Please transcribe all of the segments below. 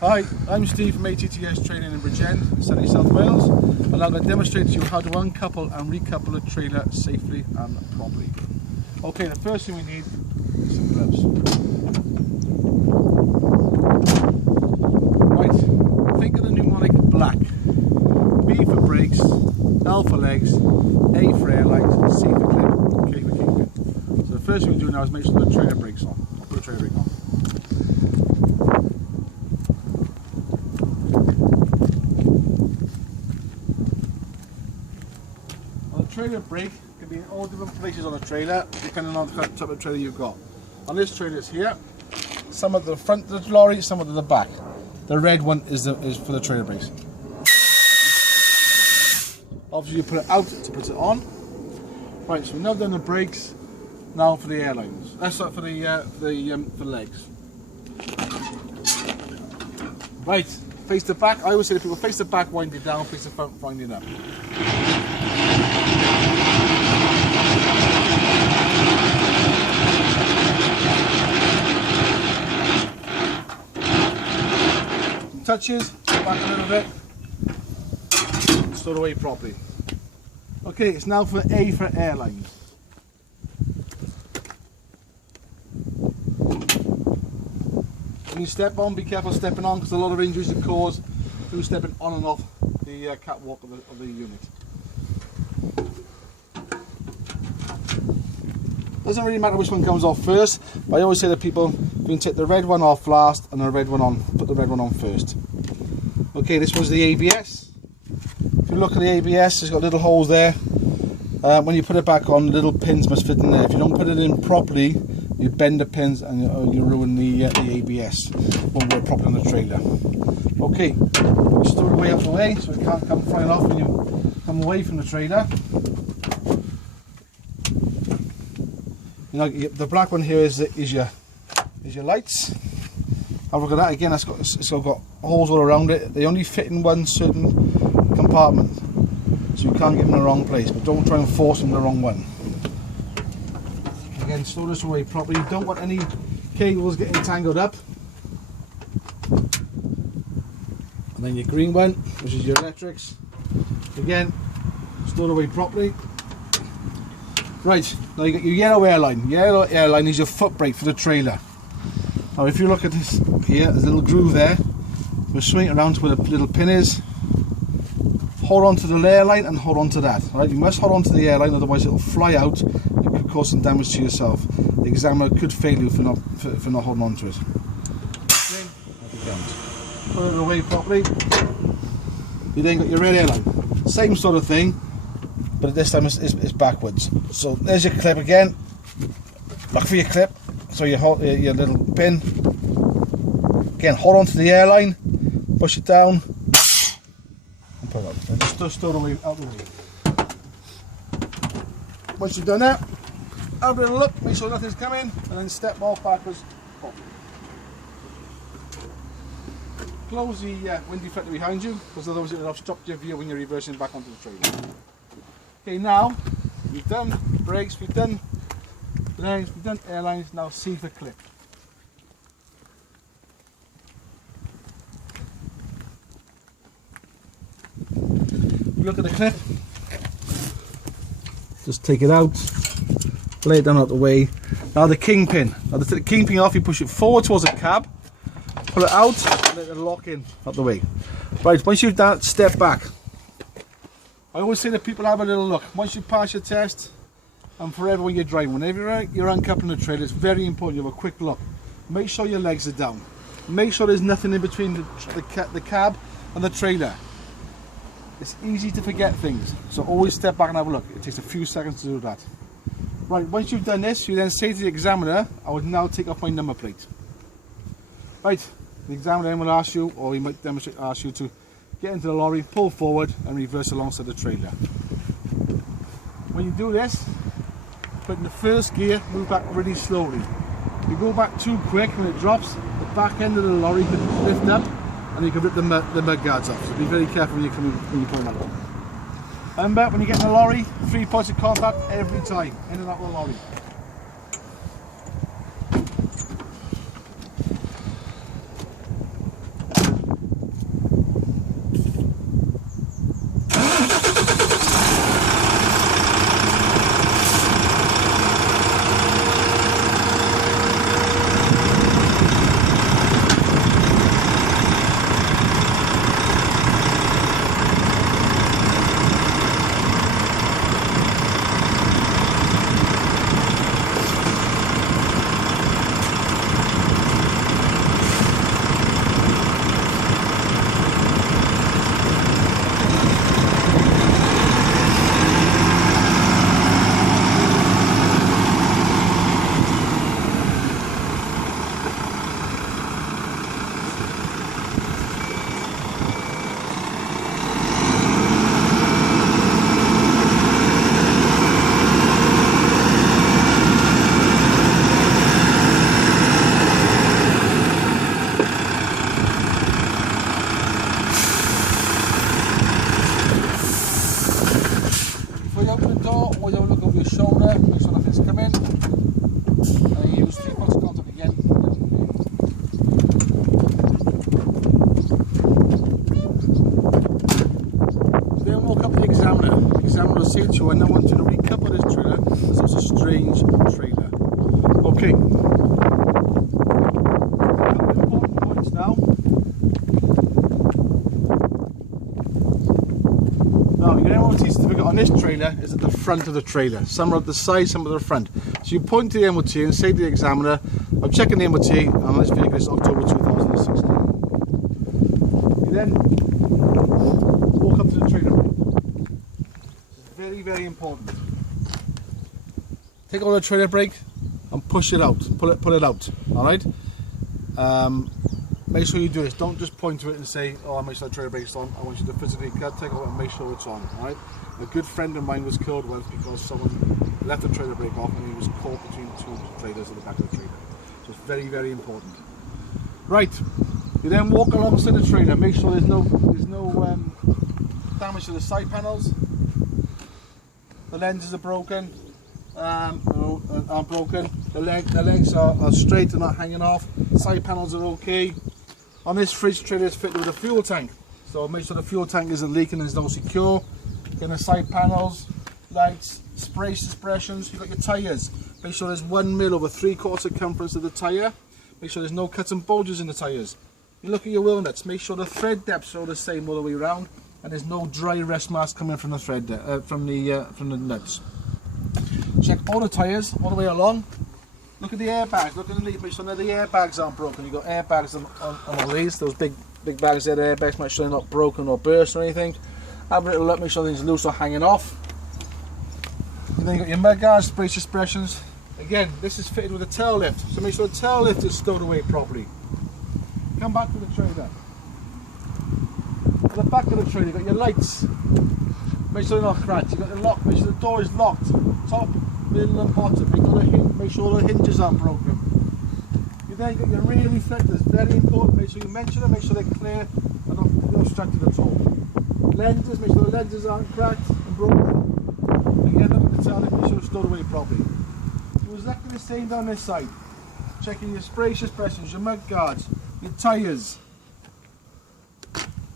Hi, I'm Steve from ATTS Training in Bridgend, sunny South Wales, and I'm going to demonstrate to you how to uncouple and recouple a trailer safely and properly. Okay, the first thing we need is some gloves. Right, think of the mnemonic black. B for brakes, L for legs, A for airlines, C for clip, K for kingpin. So the first thing we do now is make sure the trailer brake's on. I'll put the trailer brake on. Trailer brake can be in all different places on the trailer depending on the type of trailer you've got. On this trailer is here, some at the front of the lorry, some at the back. The red one is for the trailer brakes. Obviously you put it out to put it on. Right, so we've now done the brakes, now for the airlines. That's for the legs. Right, face the back. I always say to people, face the back, wind it down, face the front, wind it up. Touches, back a little bit, stored away properly. Okay, it's now for A for airlines. When you step on, be careful stepping on because a lot of injuries are caused through stepping on and off the catwalk of the unit. Doesn't really matter which one comes off first, but I always say to people, you can take the red one off last and the red one on, put the red one on first. Okay, this was the ABS. If you look at the ABS, it's got little holes there. When you put it back on, little pins must fit in there. If you don't put it in properly, you bend the pins and you ruin the ABS. Won't work properly on the trailer. Okay, store it away out the way so it can't come flying off when you come away from the trailer. You know, the black one here is your lights. Have a look at that again. It's got holes all around it. They only fit in one certain compartment, so you can't get them in the wrong place. But don't try and force them in the wrong one. Again, store this away properly. You don't want any cables getting tangled up. And then your green one, which is your electrics. Again, store away properly. Right, now you got your yellow airline. Yellow airline is your foot brake for the trailer. Now if you look at this here, there's a little groove there. We'll swing it around to where the little pin is. Hold on to the airline and hold on to that. Right, you must hold on to the airline, otherwise it will fly out and could cause some damage to yourself. The examiner could fail you for not holding on to it. Put it away properly. You then got your red airline. Same sort of thing, but this time it's backwards. So there's your clip again. Look for your clip. So you hold your little pin. Again, hold on to the airline, push it down, and put it up. And just store it away out the way. Once you've done that, have a little look, make sure nothing's coming, and then step off backwards. Close the wind deflector behind you, because otherwise it will obstruct your view when you're reversing back onto the trailer. Okay, now we've done brakes, we've done legs, we've done airlines. Now C for clip. Look at the clip. Just take it out, lay it down out the way. Now the kingpin. Now to take the kingpin off, you push it forward towards the cab, pull it out, and let it lock in out the way. Right, once you've done that, step back. I always say that people have a little look. Once you pass your test, and forever when you're driving, whenever you're uncoupling the trailer, it's very important you have a quick look. Make sure your legs are down. Make sure there's nothing in between the cab and the trailer. It's easy to forget things, so always step back and have a look. It takes a few seconds to do that. Right, once you've done this, you then say to the examiner, I would now take off my number plate. Right, the examiner then will ask you, or he might ask you to get into the lorry, pull forward and reverse alongside the trailer. When you do this, put in the first gear, move back really slowly. If you go back too quick, when it drops, the back end of the lorry could lift up and you can rip the mud guards off. So be very careful when you pull them out. Remember, when you get in the lorry, 3 points of contact every time, in and out of the lorry. take it to, and I want you to recouple this trailer, because it's a strange trailer. Okay. Important points now. Now, your MOT certificate on this trailer is at the front of the trailer. Some are at the side, some are at the front. So you point to the MOT and say to the examiner, I'm checking the MOT on this vehicle, it's October 2016. You then walk up to the trailer brake. It's very, very important. Take on the trailer brake and push it out, pull it out, alright? Make sure you do this. Don't just point to it and say, oh, I'll make sure the trailer brake's on. I want you to physically take it out and make sure it's on, alright? A good friend of mine was killed once because someone left the trailer brake off and he was caught between two trailers at the back of the trailer. So it's very, very important. Right, you then walk alongside the trailer, make sure there's no damage to the side panels. The lenses are broken, aren't broken. The legs are straight and not hanging off. Side panels are okay. On this fridge trailer is fitted with a fuel tank, so make sure the fuel tank isn't leaking and is not secure. Again, the side panels, lights, spray suppressions. You've got your tyres. Make sure there's 1 mil over 3/4 circumference of the tyre. Make sure there's no cuts and bulges in the tyres. You look at your wheel nuts. Make sure the thread depths are all the same all the way around, and there's no dry rest mask coming from the thread from the nuts. Check all the tyres all the way along. Look at the airbags. Look underneath. Make sure none of the airbags aren't broken. You've got airbags on all these. Those big bags there, the airbags. Make sure they're not broken or burst or anything. Have a little look. Make sure things loose or hanging off. And then you've got your mud guards, spray suppressions. Again, this is fitted with a tail lift, so make sure the tail lift is stowed away properly. Come back to the trailer. At the back of the trailer, you've got your lights. Make sure they're not cracked. You've got the lock. Make sure the door is locked. Top, middle, and bottom. Make sure the hinges aren't broken. You then got your rear reflectors. Very important. Make sure you mention them. Make sure they're clear and not obstructed at all. Lenses. Make sure the lenses aren't cracked and broken. Again, look at the tail lift. Make sure it's stowed away properly. Do exactly the same down this side. Checking your spray suppressions, your mud guards, your tyres,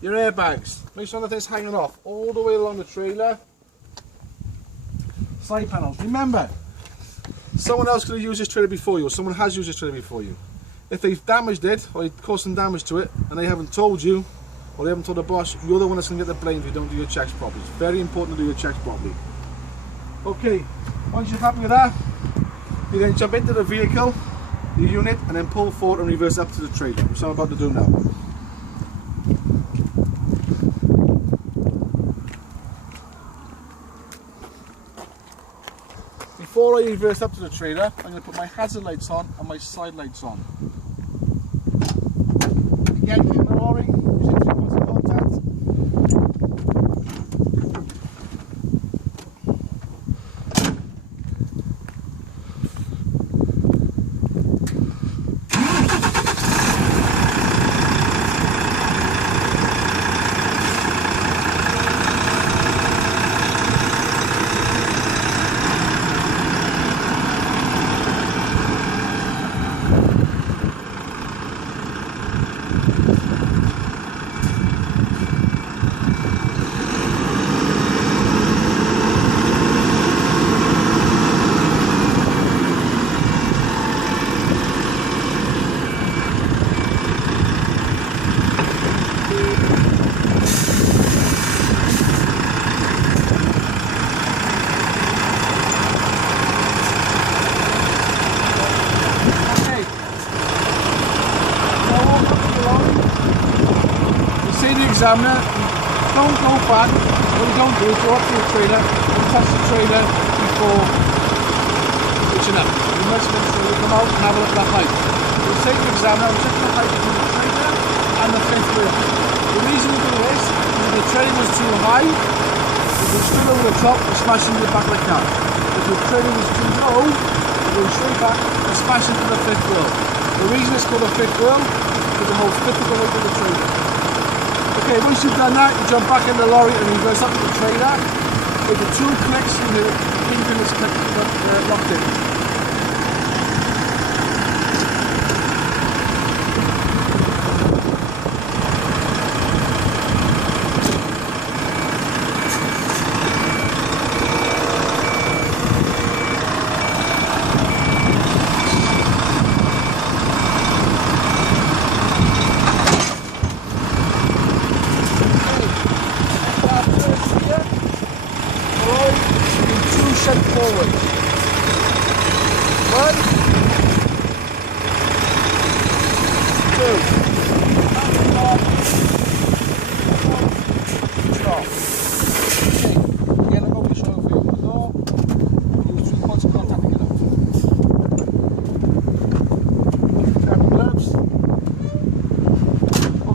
your airbags. Make sure that it's hanging off all the way along the trailer. Side panels. Remember, someone else could have used this trailer before you, or someone has used this trailer before you. If they've damaged it, or they've caused some damage to it, and they haven't told you, or they haven't told the boss, you're the one that's going to get the blame if you don't do your checks properly. It's very important to do your checks properly. Okay, once you're happy with that, you then jump into the vehicle, the unit, and then pull forward and reverse up to the trailer, which I'm about to do now. Before I reverse up to the trailer, I'm going to put my hazard lights on and my side lights on. Again, in the lorry, using 3 points of contact. Examiner, don't go back. What you don't do is go up to the trailer and touch the trailer before reaching up. You must make sure you come out and have a look at the height. So say to the examiner, I'm checking the height between the trailer and the fifth wheel. The reason we do this is if the trailer was too high, if it was still over the top, it smash into the back of the car. If the trailer was too low, it goes straight back and smash into the fifth wheel. The reason it's called a fifth wheel is the most critical weight of the trailer. Okay, once you've done that, you jump back in the lorry and reverse up to the trailer. With the 2 clicks, the kingpin is locked in.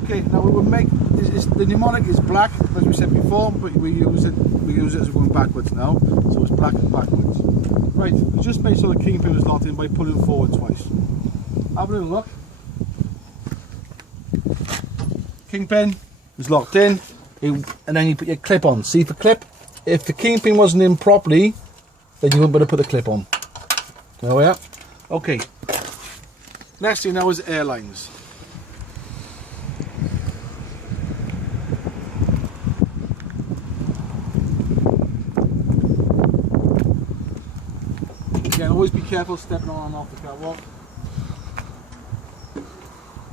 Okay, now we will make the mnemonic is black, as we said before, but we use it as we're going backwards now, so it's black and backwards. Right, we just made sure the kingpin is locked in by pulling it forward twice. Have a little look. Kingpin is locked in, and then you put your clip on. See the clip? If the kingpin wasn't in properly, then you wouldn't better put the clip on. There we are. Okay. Next thing now is airlines. Again, always be careful stepping on and off the catwalk.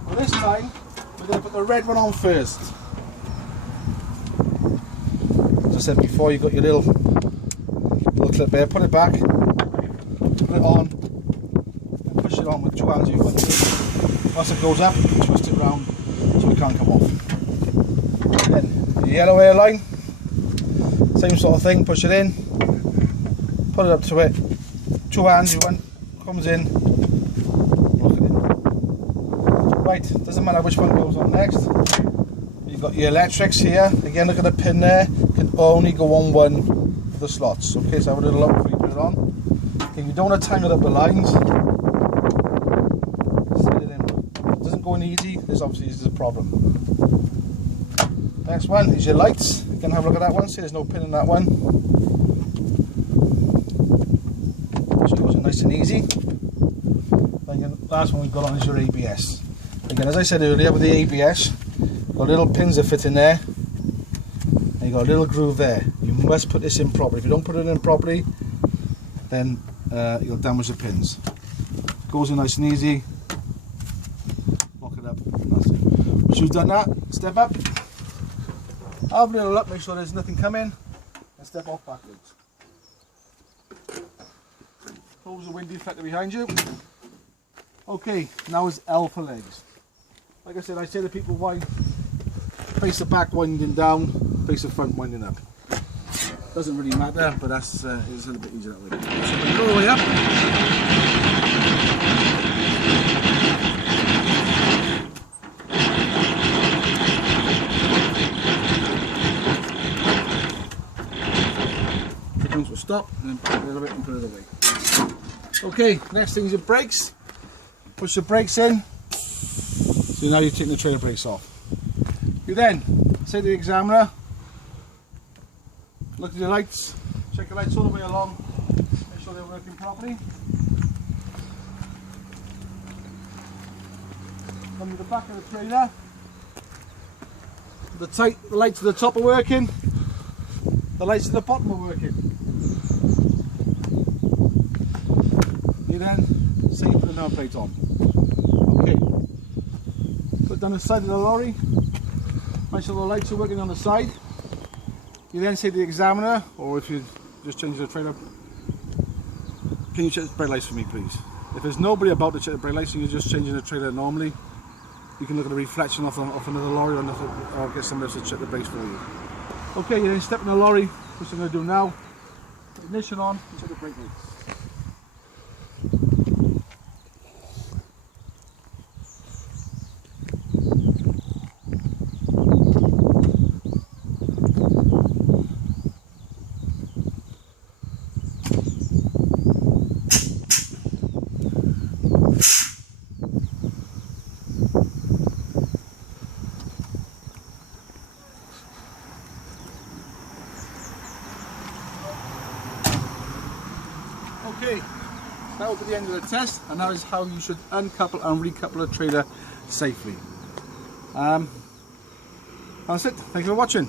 Well, this time we're going to put the red one on first. As I said before, you've got your little clip there. Put it back, put it on, and push it on with 2 hands. Once it goes up, twist it round so it can't come off. Then the yellow airline, same sort of thing. Push it in, put it up to it. 2 hands, comes in, lock it in. Right, doesn't matter which one goes on next. You've got your electrics here. Again, look at the pin there. Can only go on one of the slots. Okay, so have a little look before you put it on. Okay, you don't want to tangle up the lines. Slide it in. If it doesn't go in easy, this obviously is a problem. Next one is your lights. Again, have a look at that one. See, there's no pin in that one. Nice and easy. Then the last one we've got on is your ABS. Again, as I said earlier, with the ABS, you've got little pins that fit in there, and you've got a little groove there. You must put this in properly. If you don't put it in properly, then you'll damage the pins. Goes in nice and easy. Lock it up. That's it. Once you've done that, step up. Have a little look, make sure there's nothing coming, and step off backwards. Close the wind deflector behind you. Okay, now is L for legs. Like I said, I say to people, why face the back winding down, face the front winding up. Doesn't really matter, but that's it's a little bit easier that way. So we go all the way up. The pins will stop, and then put it a little bit and put it away. Okay, next thing is your brakes. Push the brakes in. So now you're taking the trailer brakes off. You then say to the examiner, look at your lights, check the lights all the way along, make sure they're working properly. Come to the back of the trailer. The lights at the top are working, the lights at the bottom are working. You then say you put the number plate on. Okay. Put down the side of the lorry. Make sure the lights are working on the side. You then say to the examiner, or if you just change the trailer, can you check the brake lights for me, please? If there's nobody about to check the brake lights, and you're just changing the trailer normally, you can look at the reflection off another lorry, or get somebody else to check the brakes for you. Okay, you then step in the lorry, which I'm going to do now. Ignition on, and check the brake lights. Okay, that will be the end of the test, and that is how you should uncouple and recouple a trailer safely. That's it. Thank you for watching.